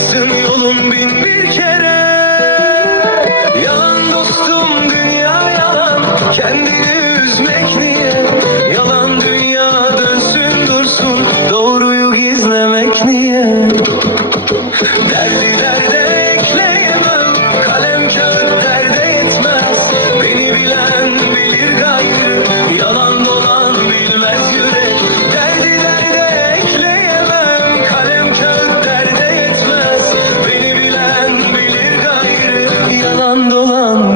çıksın yolun bin bir kere. Yalan dostum, dünya yalan, kendini üzmek niye? Yalan dünya dönsün dursun, doğruyu gizlemek niye? Derdi derde ekleyemem, kalem kağıt derde yetmez. Beni bilen bilir gayrı, yalan dolan bilmez yürek. Derdi derde ekleyemem, kalem kağıt derde yetmez. Beni bilen bilir gayrı, yalan dolan